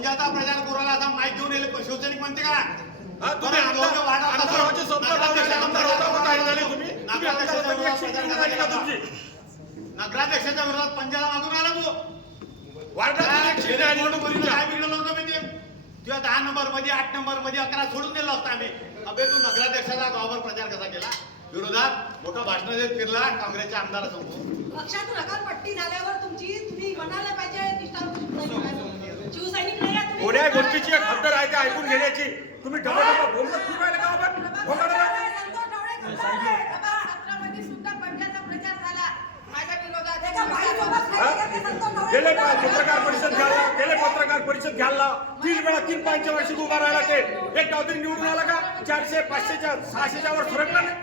पंजाचा प्रचार कोराला असा माईक घेऊन येईल शिवसैनिक म्हणते का? तुम्ही आमदाराचे स्वप्न पाहणारे आमदार होता मग काय झाले तुम्ही? नगराध्यक्षाच्या विरोधात पंजाला मागून आला तू. काय बिघडलं होतं माहिती तुझ्या 10 नंबर मध्ये 8 नंबर मध्ये 11 सोडून दिलं असतं आम्ही. अबे तू नगराध्यक्षाचा गावभर प्रचार कसा केला? विरोधात मोठा भाषण देत फिरला काँग्रेसच्या आमदारासमोर. पक्षातून हकालपट्टी झाल्यावर तुम्ही म्हणायला पाहिजे शिवसैनिक नाही तुम्ही. कोण्या गोष्टीची एक हद्द राहते ऐकून घेण्याची. तुम्ही डबा बोलत फिरू राहिले का आपण? सुद्धा पंजाचा प्रचार झाला माझ्या विरोधात. गेले पत्रकार परिषद घ्यायला 3 वेळा 3 पंचवार्षिक उभा राहिला ते एक गाव तरी निवडून आला का? 400 500च्या 600च्या वर फरकला नाही.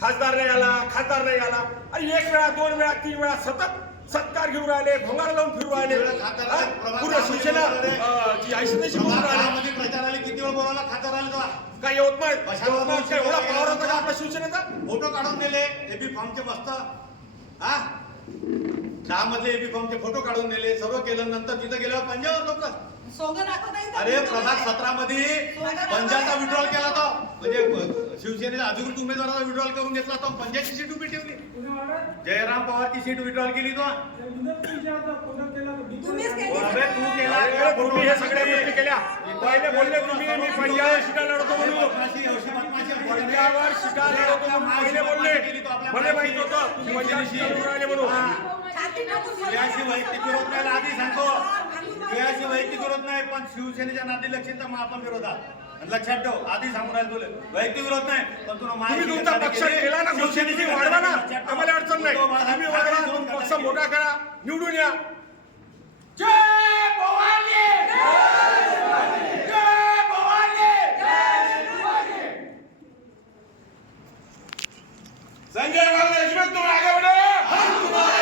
खासदार नाही आला अरे 1 वेळा 2 वेळा 3 वेळा सतत सत्कार घेऊन राहिले भंगार लावून फिरू राहिले. पूर्ण शिवसेना आयसीदेशी बोलून राहिले. प्रचाराला किती वेळ बोलावला खासदार आले तेव्हा काय यवतमाळ एवढा पॉवर होता का आपल्या शिवसेनेचा? फोटो काढून दिले एबी फॉर्मचे मस्त 10 मधले एबी फॉर्मचे फोटो काढून दिले सर्व केलं. नंतर तिथं गेल्यावर पंजावर लोक अरे प्रभाग 17 मध्ये पंजाचा विड्रॉल केला तो म्हणजे शिवसेनेचा अधिकृत उमेदवाराचा विड्रॉल करून घेतला तो. पंजाची सीट उभी ठेवली. जयराम पवारची सीट विड्रॉल केली तो. तुम्हीच केली. तुम्ही हे सगळ्या गोष्टी केल्या. पहिले बोलले तुम्ही मी पंजावर सीटा लढवतो म्हणून. पंजावर सीटा लढवतो म्हणून पहिले बोलले. मला माहित होतं तुम्ही पंजावर सीटा लढवून राहिले म्हणून. याशी वैयक्तिक विरोध नाही आधी सांगतो. याशी वैयक्तिक विरोध नाही पण शिवसेनेच्या नादी लक्षित तर मग आपण विरोधात लक्षात ठेव. आधी सांगून राहील तुला वैयक्तिक विरोध नाही पण तुम्ही तुमचा पक्ष केला ना शिवसेनेची वाढवा ना आम्हाला अडचण नाही. तुम्ही वाढवा पक्ष मोठा करा निवडून या. जय भवानी जय भवानी संजय देशमुख तुम आगे बढ़ो.